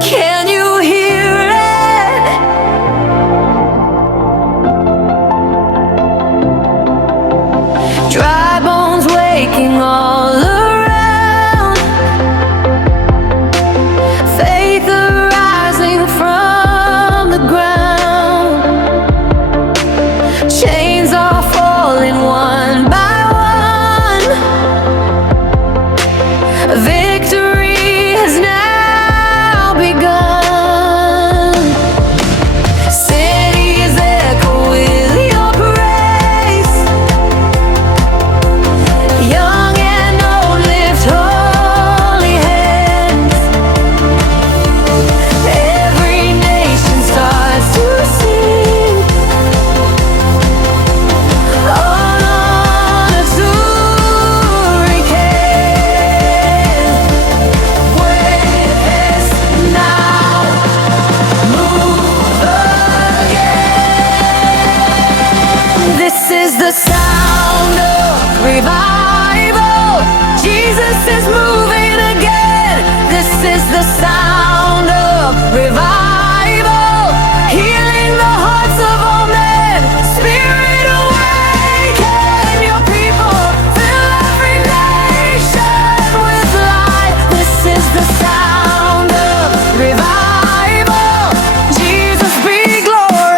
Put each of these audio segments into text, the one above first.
Can you hear it? Dry bones waking all around, faith arising from the ground. Chains are falling one by one. Victory has now begun. Cities echo with your praise. Young and old lift holy hands. Every nation starts to sing. All honor to our King. With this now, move again. This is the sound of revival. Jesus is moving again. This is the sound of revival, healing the hearts of all men. Spirit awaken your people, fill every nation with light. This is the sound of revival. Jesus be glorified.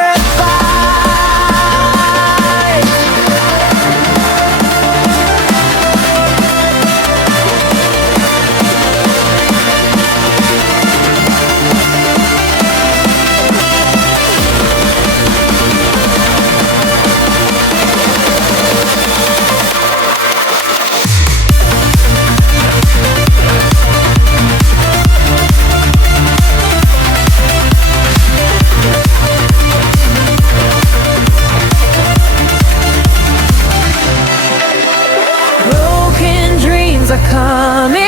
Broken dreams are coming